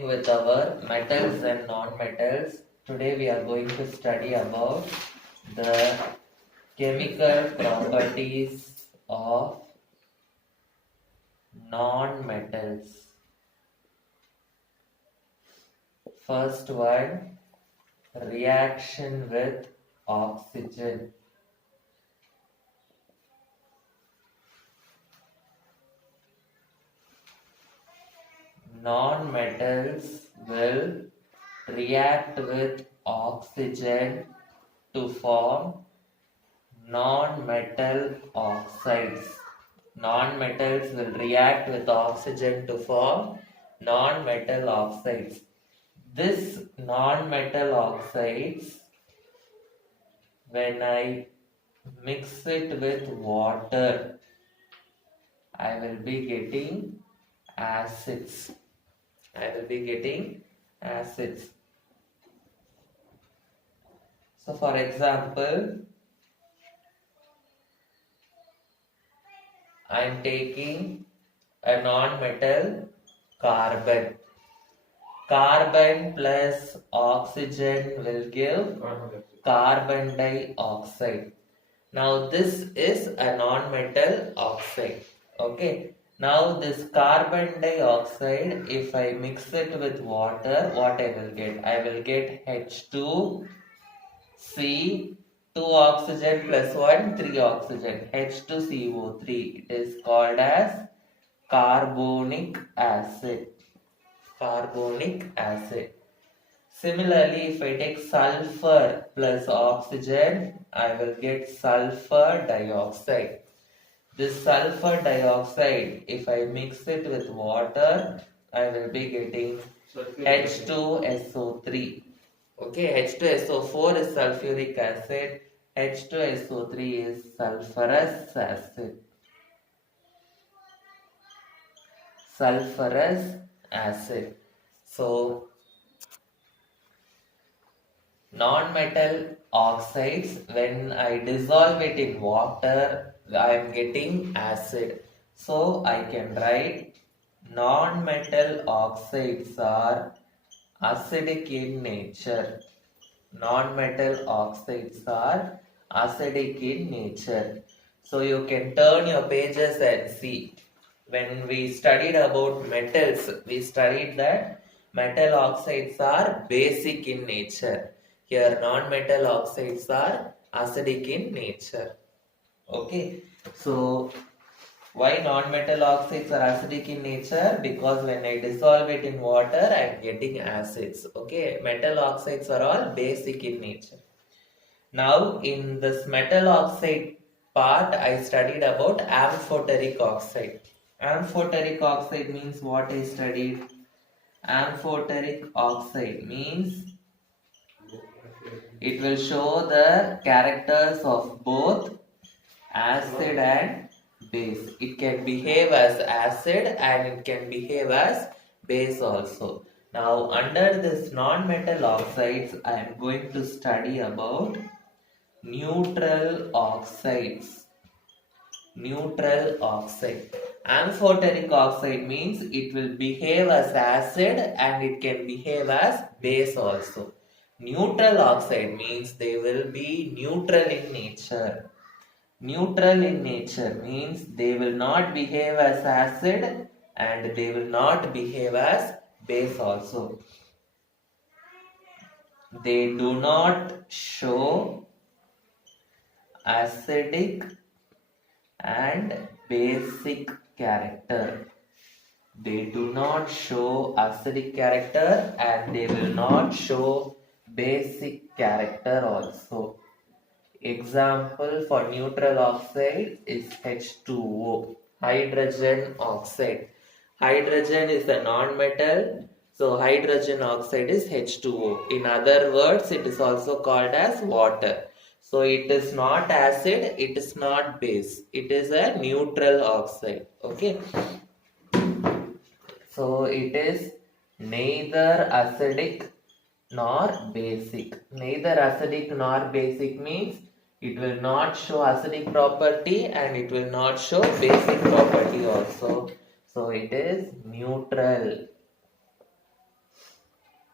Continuing with our metals and non-metals, today we are going to study about the chemical properties of non-metals. First one, reaction with oxygen. Non-metals will react with oxygen to form non-metal oxides. Non-metals will react with oxygen to form non-metal oxides. This non-metal oxides, when I mix it with water, I will be getting acids. So for example, I am taking a non-metal carbon. Carbon plus oxygen will give carbon dioxide. Now this is a non-metal oxide. Okay. Now this carbon dioxide, if I mix it with water, what I will get? I will get H2C, 2 oxygen plus 1, 3 oxygen, H2CO3. It is called as carbonic acid. Similarly, if I take sulfur plus oxygen, I will get sulfur dioxide. This sulfur dioxide, if I mix it with water, I will be getting H2SO3. Okay, H2SO4 is sulfuric acid, H2SO3 is sulfurous acid. So, non-metal oxides, when I dissolve it in water, I am getting acid. So I can write non-metal oxides are acidic in nature. Non-metal oxides are acidic in nature. So you can turn your pages and see. When we studied about metals, we studied that metal oxides are basic in nature. Here non-metal oxides are acidic in nature. Okay, so why non-metal oxides are acidic in nature? Because when I dissolve it in water, I am getting acids. Okay, metal oxides are all basic in nature. Now in this metal oxide part, I studied about amphoteric oxide. Amphoteric oxide means what I studied? Amphoteric oxide means it will show the characters of both acid and base. It can behave as acid and it can behave as base also. Now under this non-metal oxides, I am going to study about neutral oxides. Neutral oxide. Amphoteric oxide means it will behave as acid and it can behave as base also. Neutral oxide means they will be neutral in nature. Neutral in nature means they will not behave as acid and they will not behave as base also. They do not show acidic and basic character. They do not show acidic character and they will not show basic character also. Example for neutral oxide is H2O, hydrogen oxide. Hydrogen is a non-metal, so hydrogen oxide is H2O. In other words, it is also called as water. So it is not acid, it is not base. It is a neutral oxide. Okay. So it is neither acidic nor basic. Neither acidic nor basic means it will not show acidic property and it will not show basic property also. So it is neutral.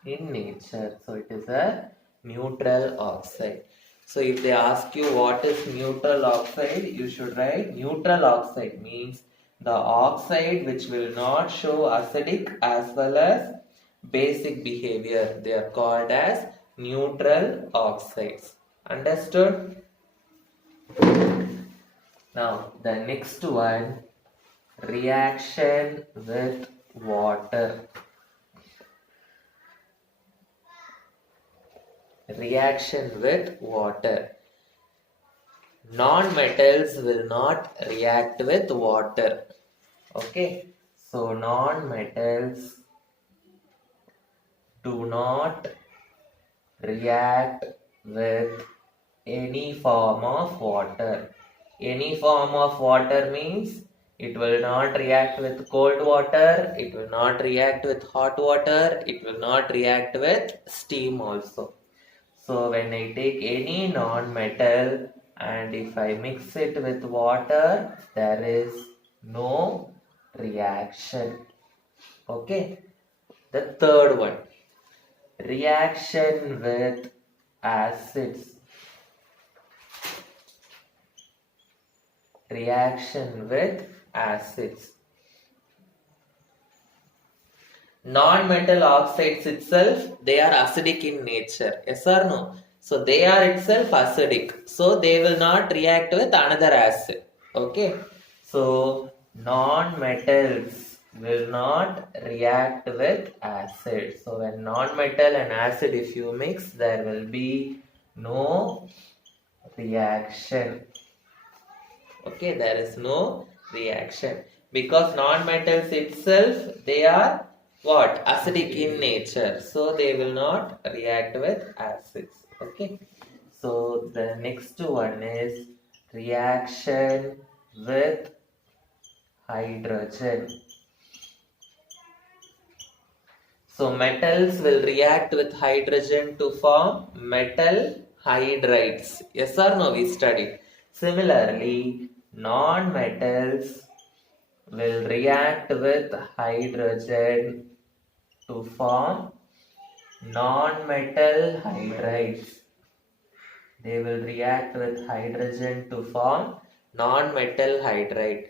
in nature. So it is a neutral oxide. So if they ask you what is neutral oxide, you should write neutral oxide means the oxide which will not show acidic as well as basic behavior. They are called as neutral oxides. Understood? Now the next one, reaction with water. Reaction with water. Non-metals will not react with water. Okay, so non-metals do not react with any form of water. Any form of water means it will not react with cold water, it will not react with hot water, it will not react with steam also. So when I take any non-metal and if I mix it with water, there is no reaction. Okay. The third one, reaction with acids. Reaction with acids. Non-metal oxides itself, they are acidic in nature. Yes or no? So they are itself acidic. So they will not react with another acid. Okay. So non-metals will not react with acid. So when non-metal and acid if you mix, there will be no reaction. Okay, there is no reaction because non-metals itself, they are what? Acidic in nature, so they will not react with acids. Okay, so the next one is reaction with hydrogen. So metals will react with hydrogen to form metal hydrides. Yes or no, we studied. Similarly, non-metals will react with hydrogen to form non-metal hydrides. They will react with hydrogen to form non-metal hydride.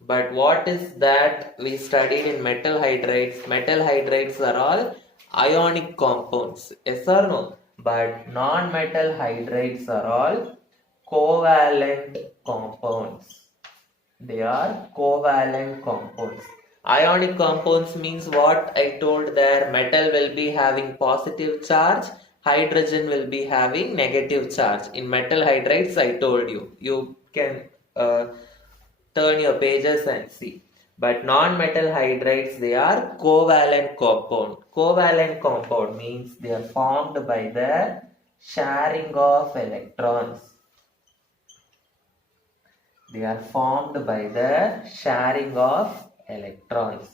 But what is that we studied in metal hydrides? Metal hydrides are all ionic compounds. Yes or no? But non-metal hydrides are all covalent compounds. They are covalent compounds. Ionic compounds means what I told there, metal will be having positive charge, hydrogen will be having negative charge. In metal hydrides, I told you, you can turn your pages and see. But non-metal hydrides, they are covalent compound. Covalent compound means they are formed by the sharing of electrons. They are formed by the sharing of electrons.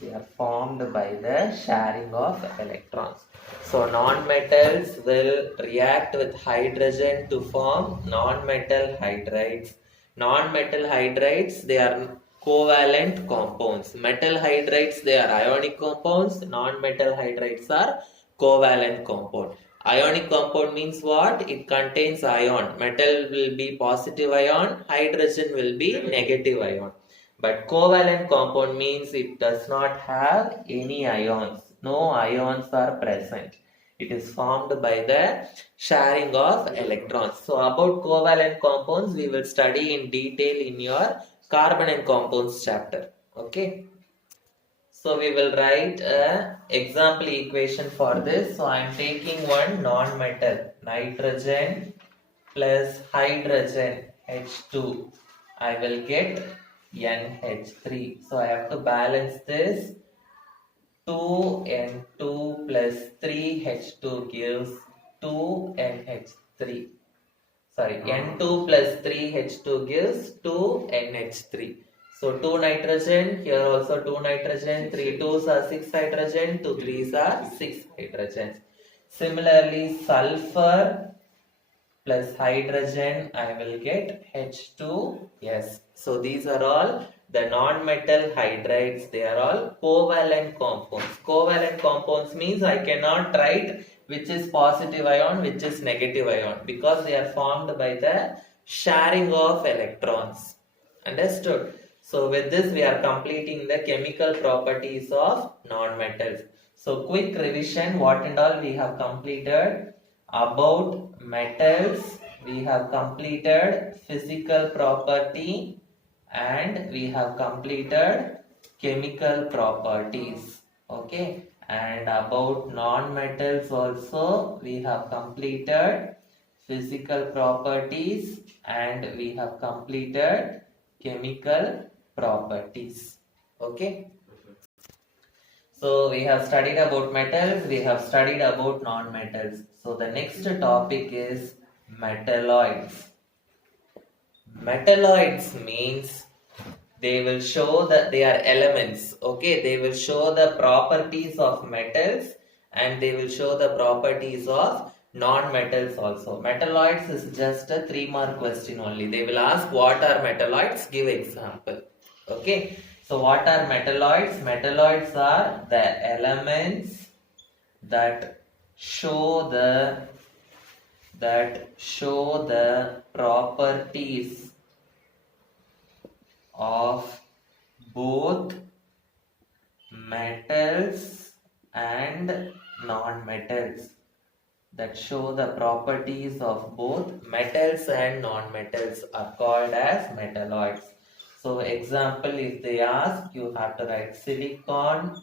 They are formed by the sharing of electrons. So non-metals will react with hydrogen to form non-metal hydrides. Non-metal hydrides, they are covalent compounds. Metal hydrides, they are ionic compounds. Non-metal hydrides are covalent compound. Ionic compound means what? It contains ion. Metal will be positive ion, hydrogen will be negative ion. But covalent compound means it does not have any ions. No ions are present. It is formed by the sharing of electrons. So about covalent compounds, we will study in detail in your carbon and compounds chapter. Okay. So we will write a example equation for this. So I am taking one non-metal, nitrogen plus hydrogen H2. I will get NH3. So I have to balance this. 2N2 plus 3H2 gives 2NH3. Sorry, N2 plus 3H2 gives 2NH3. So 2 nitrogen, here also 2 nitrogen, 3 2s are 6 hydrogen, 2 3s are 6 hydrogens. Similarly, sulfur plus hydrogen, I will get H2S. So these are all The non-metal hydrides, they are all covalent compounds. Covalent compounds means I cannot write which is positive ion, which is negative ion, because they are formed by the sharing of electrons. Understood? So with this we are completing the chemical properties of non-metals. So quick revision, what and all we have completed. About metals, we have completed physical property and we have completed chemical properties. Okay, and about non-metals also we have completed physical properties and we have completed chemical properties. Okay, so we have studied about metals, we have studied about non-metals. So the next topic is metalloids. Metalloids means they will show that they are elements. Okay, they will show the properties of metals and they will show the properties of non-metals also. Metalloids is just a 3-mark question only. They will ask what are metalloids, give example. Okay, so what are metalloids? Metalloids are the elements that show the properties of both metals and non-metals, that show the properties of both metals and non-metals are called as metalloids. So example, if they ask, you have to write silicon,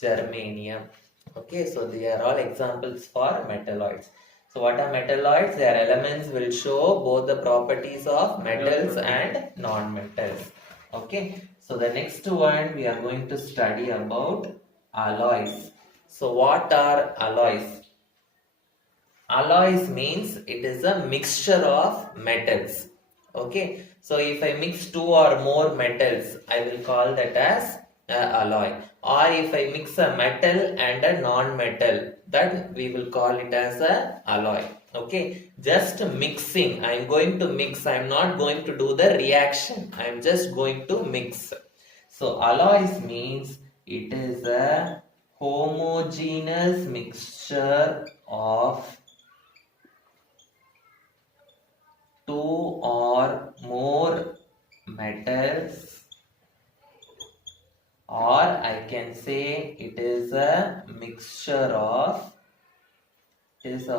germanium. Okay, so they are all examples for metalloids. So what are metalloids? Their elements will show both the properties of metals and non-metals. Okay, so the next one we are going to study about alloys. So what are alloys? Alloys means it is a mixture of metals. Okay, so if I mix 2 or more metals, I will call that as alloy. Or if I mix a metal and a non-metal, that we will call it as a alloy. Okay, just mixing. I am going to mix. I am not going to do the reaction. I am just going to mix. So alloys means it is a homogeneous mixture of 2 or more metals, or I can say it is a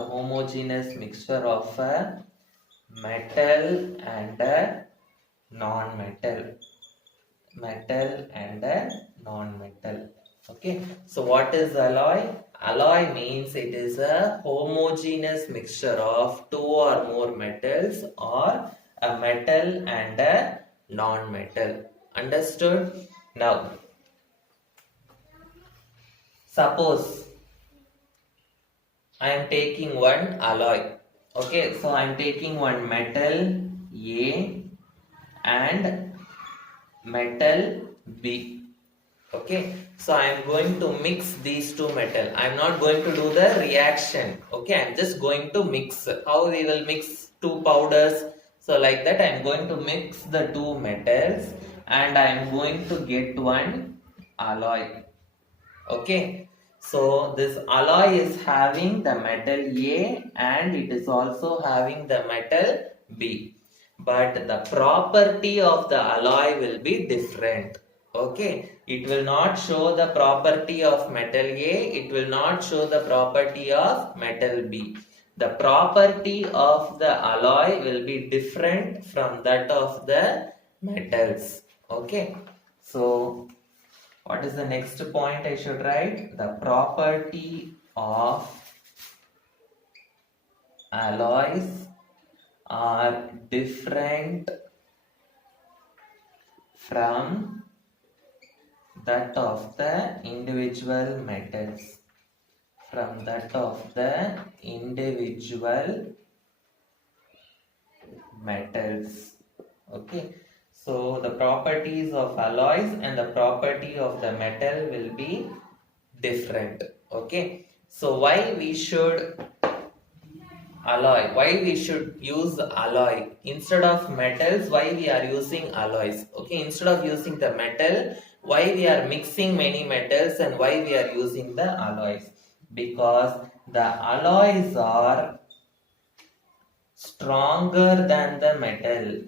homogeneous mixture of a metal and a non-metal. Okay, so what is alloy? Alloy means it is a homogeneous mixture of 2 or more metals or a metal and a non-metal. Understood? Now, suppose I am taking one alloy. Okay, so I am taking one metal A and metal B. Okay, so I am going to mix these two metal. I am not going to do the reaction. Okay, I am just going to mix. How we will mix two powders? So like that I am going to mix the two metals and I am going to get one alloy. Okay, so this alloy is having the metal A and it is also having the metal B. But the property of the alloy will be different. Okay, it will not show the property of metal A, it will not show the property of metal B. The property of the alloy will be different from that of the metals. Okay, so what is the next point I should write? The property of alloys are different from that of the individual metals. Okay, so the properties of alloys and the property of the metal will be different. Okay, so why we should alloy. Why we should use alloy? Instead of metals, why we are using alloys? Okay, instead of using the metal, why we are mixing many metals and why we are using the alloys? Because the alloys are stronger than the metal.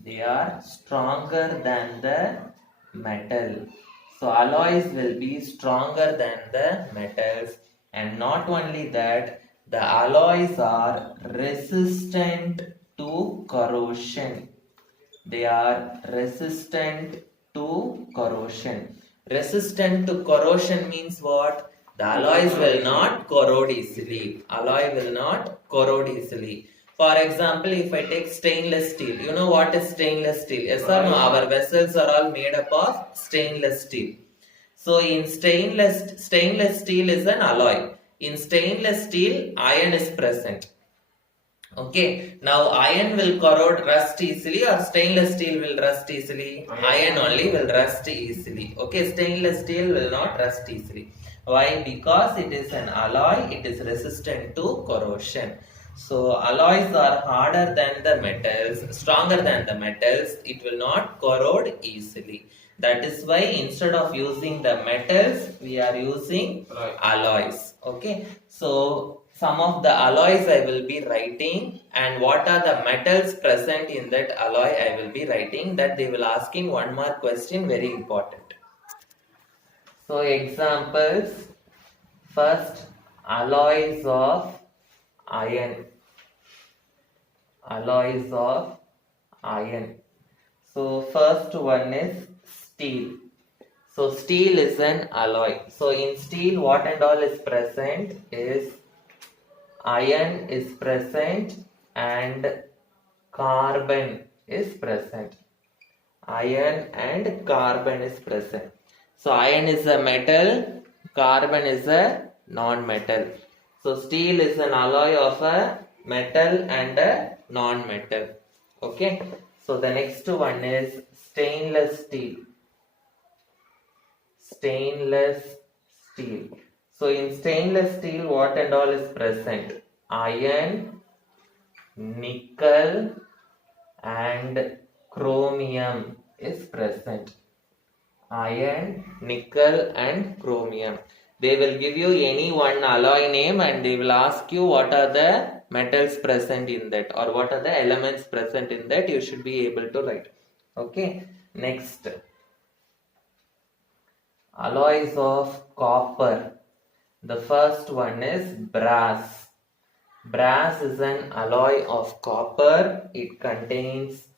They are stronger than the metal. So alloys will be stronger than the metals, and not only that, the alloys are resistant to corrosion. They are resistant to corrosion. Resistant to corrosion means what? The alloys will not corrode easily. Alloy will not corrode easily. For example, if I take stainless steel, you know what is stainless steel? Yes or no? Our vessels are all made up of stainless steel. So in stainless steel is an alloy. In stainless steel, iron is present. Okay, now iron will corrode rust easily or stainless steel will rust easily? Iron only will rust easily. Okay, stainless steel will not rust easily. Why? Because it is an alloy, it is resistant to corrosion. So alloys are harder than the metals, stronger than the metals, it will not corrode easily. That is why instead of using the metals, we are using alloys. Okay, so some of the alloys I will be writing, and what are the metals present in that alloy I will be writing. That they will asking one more question, very important. So examples, first alloys of iron. Alloys of iron. So first one is steel. So steel is an alloy. So in steel what and all is present is iron is present and carbon is present. Iron and carbon is present. So iron is a metal, carbon is a non-metal. So steel is an alloy of a metal and a non-metal. Okay. So the next one is stainless steel. Stainless steel. So in stainless steel what and all is present? Iron, nickel and chromium is present. Iron, nickel and chromium. They will give you any one alloy name and they will ask you what are the metals present in that or what are the elements present in that. You should be able to write. Okay. Next. Alloys of copper. The first one is brass. Brass is an alloy of copper. It contains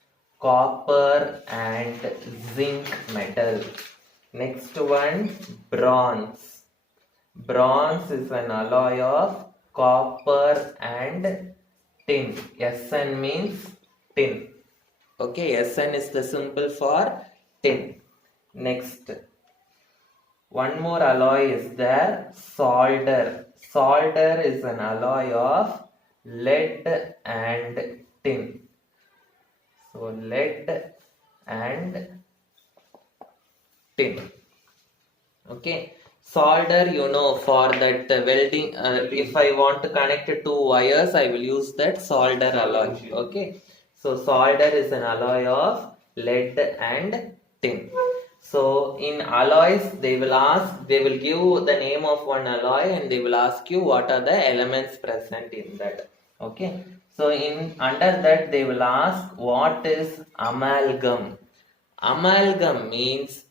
copper and zinc metal. Next one, bronze. Bronze is an alloy of copper and tin. Sn means tin. Okay, Sn is the symbol for tin. Next, one more alloy is there, solder. Solder is an alloy of lead and tin. So lead and tin. Okay. Solder, you know, for that welding, if I want to connect two wires, I will use that solder alloy. Okay. So solder is an alloy of lead and tin. So in alloys, they will give the name of one alloy and they will ask you what are the elements present in that. Okay. So under that they will ask what is amalgam. Amalgam means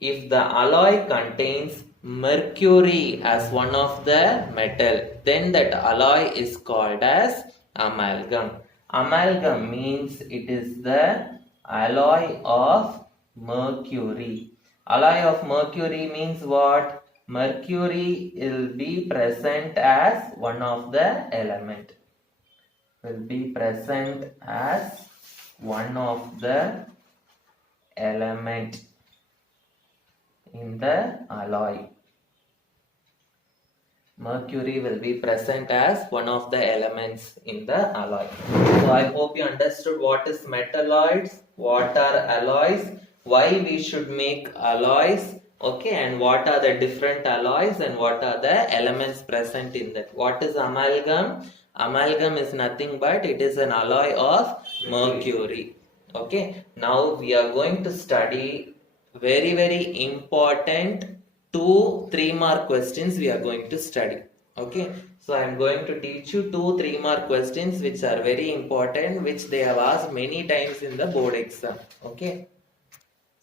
if the alloy contains mercury as one of the metal, then that alloy is called as amalgam. Amalgam means it is the alloy of mercury. Alloy of mercury means what? Mercury will be present as one of the element. Will be present as one of the element in the alloy. Mercury will be present as one of the elements in the alloy. So I hope you understood what is metalloids, what are alloys, why we should make alloys, okay, and what are the different alloys and what are the elements present in that. What is amalgam? Amalgam is nothing but it is an alloy of mercury. Okay, now we are going to study very important 2 3 mark questions we are going to study. Okay, so I am going to teach you 2 3 mark questions which are very important, which they have asked many times in the board exam. Okay,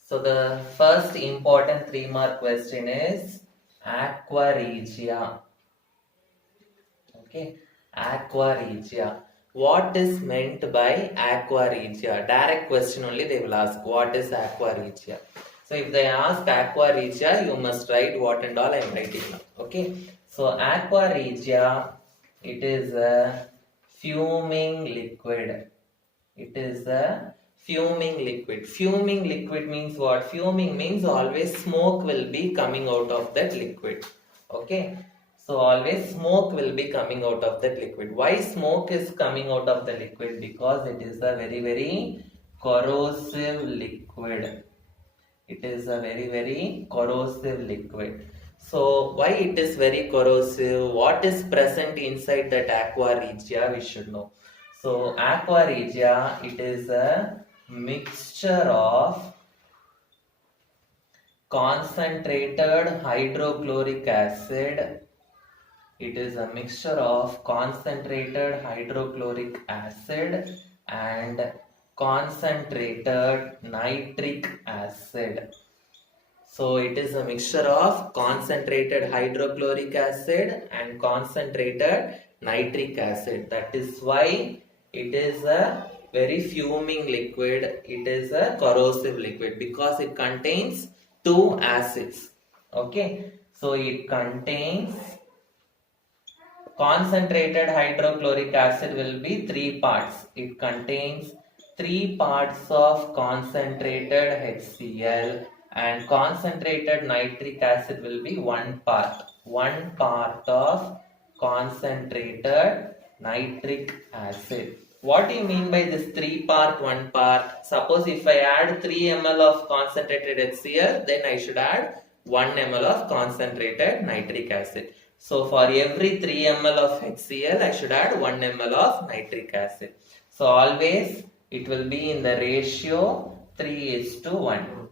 so the first important 3 mark question is aqua regia. Okay, aqua regia. What is meant by aqua regia? Direct question only they will ask. What is aqua regia? So if they ask aqua regia, you must write what and all I am writing now. Okay. So aqua regia, it is a fuming liquid. It is a fuming liquid. Fuming liquid means what? Fuming means always smoke will be coming out of that liquid. Okay. So always smoke will be coming out of that liquid. Why smoke is coming out of the liquid? Because it is a very corrosive liquid. It is a very corrosive liquid. So why it is very corrosive? What is present inside that aqua regia? We should know. So aqua regia, it is a mixture of concentrated hydrochloric acid. It is a mixture of concentrated hydrochloric acid and concentrated nitric acid. So it is a mixture of concentrated hydrochloric acid and concentrated nitric acid. That is why it is a very fuming liquid. It is a corrosive liquid because it contains 2 acids. Okay. So it contains concentrated hydrochloric acid will be 3 parts. It contains 3 parts of concentrated HCl and concentrated nitric acid will be 1 part. 1 part of concentrated nitric acid. What do you mean by this 3 part, 1 part? Suppose if I add 3 ml of concentrated HCl, then I should add 1 ml of concentrated nitric acid. So for every 3 ml of HCl, I should add 1 ml of nitric acid. So always it will be in the ratio 3:1.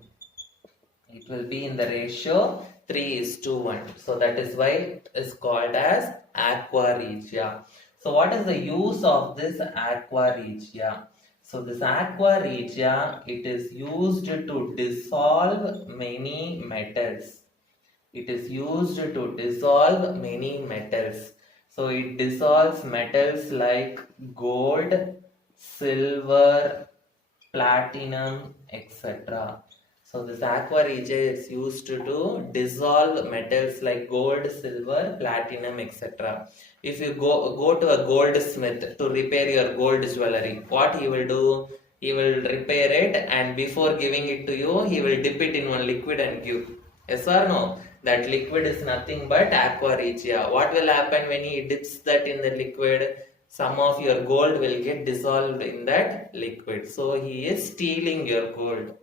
It will be in the ratio 3:1. So that is why it is called as aqua regia. So what is the use of this aqua regia? So this aqua regia, it is used to dissolve many metals. It is used to dissolve many metals. So it dissolves metals like gold, silver, platinum, etc. So this aqua regia is used to dissolve metals like gold, silver, platinum, etc. If you go to a goldsmith to repair your gold jewelry, what he will do? He will repair it, and before giving it to you, he will dip it in one liquid and give. Yes or no? That liquid is nothing but aqua regia. What will happen when he dips that in the liquid? Some of your gold will get dissolved in that liquid. So he is stealing your gold.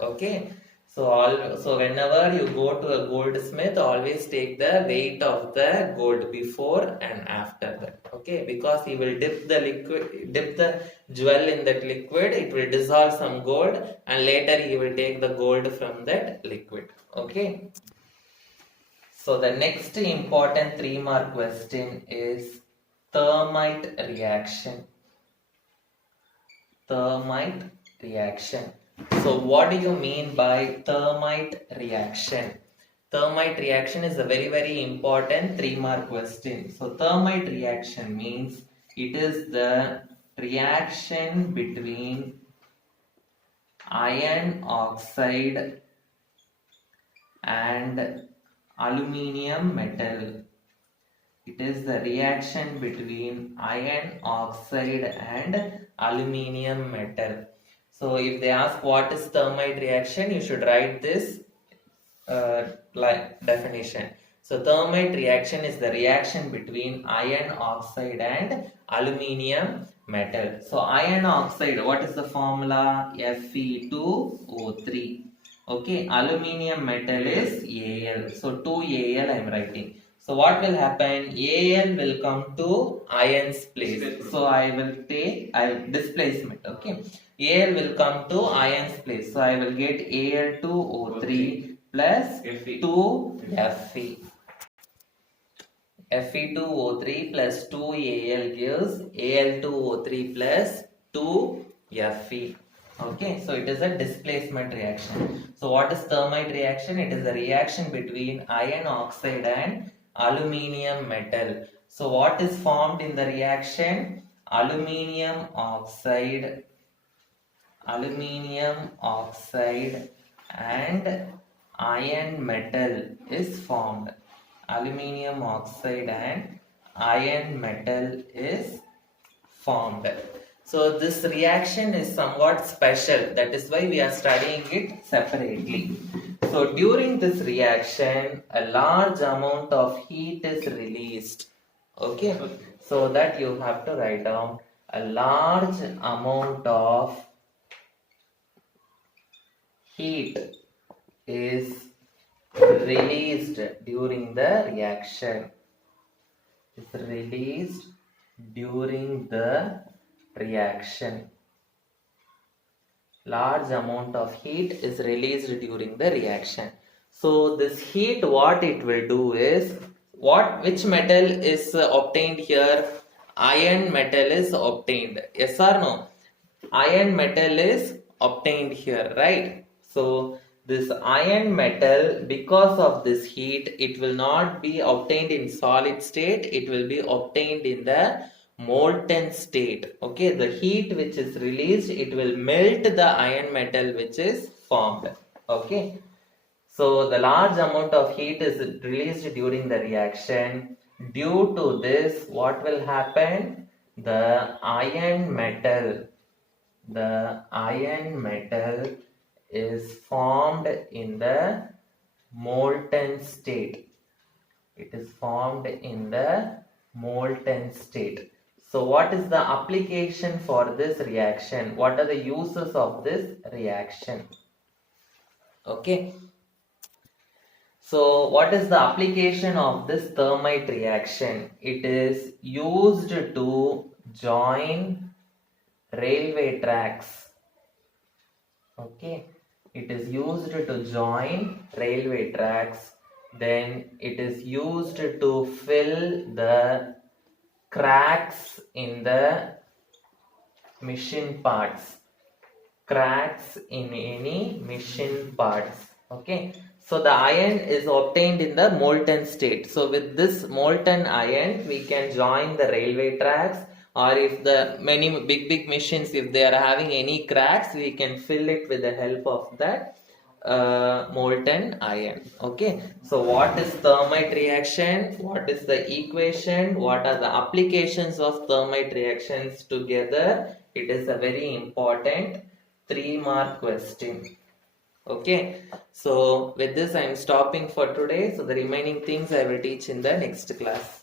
Okay. So whenever you go to a goldsmith, always take the weight of the gold before and after that. Okay, because he will dip the jewel in that liquid, it will dissolve some gold, and later he will take the gold from that liquid. Okay. So the next important 3 mark question is thermite reaction. Thermite reaction. So what do you mean by thermite reaction? Thermite reaction is a very important 3 mark question. So thermite reaction means it is the reaction between iron oxide and aluminium metal. It is the reaction between iron oxide and aluminium metal. So if they ask what is thermite reaction, you should write this definition. So thermite reaction is the reaction between iron oxide and aluminium metal. So iron oxide, what is the formula? Fe2O3. Okay, aluminium metal is Al. So 2Al I am writing. So what will happen? Al will come to ions place. So I will take displacement. Okay. Al will come to ions place. So I will get Al2O3 plus 2 Fe. Fe2O3 plus 2Al gives Al2O3 plus 2 Fe. Okay, so it is a displacement reaction. So what is thermite reaction? It is a reaction between iron oxide and aluminium metal. So what is formed in the reaction? Aluminium oxide and iron metal is formed. Aluminium oxide and iron metal is formed. So this reaction is somewhat special. That is why we are studying it separately. So during this reaction, a large amount of heat is released. Okay. So that you have to write down a large amount of heat is released during the reaction. Is released during the reaction. Large amount of heat is released during the reaction. So this heat, what it will do is, which metal is obtained here? Iron metal is obtained. Yes or no? Iron metal is obtained here, right? So this iron metal, because of this heat, it will not be obtained in solid state, it will be obtained in the molten state. Okay, the heat which is released, it will melt the iron metal which is formed. Okay, so the large amount of heat is released during the reaction. Due to this, what will happen? The iron metal is formed in the molten state. It is formed in the molten state. So what is the application for this reaction? What are the uses of this reaction? Okay. So what is the application of this thermite reaction? It is used to join railway tracks. Okay, it is used to join railway tracks. Then it is used to fill the cracks in the machine parts. Cracks in any machine parts. Okay, so the iron is obtained in the molten state. So with this molten iron, we can join the railway tracks, or if the many big machines, if they are having any cracks, we can fill it with the help of that molten iron. Okay, so what is thermite reaction? What is the equation? What are the applications of thermite reactions together? It is a very important 3-mark question. Okay, so with this I am stopping for today. So the remaining things I will teach in the next class.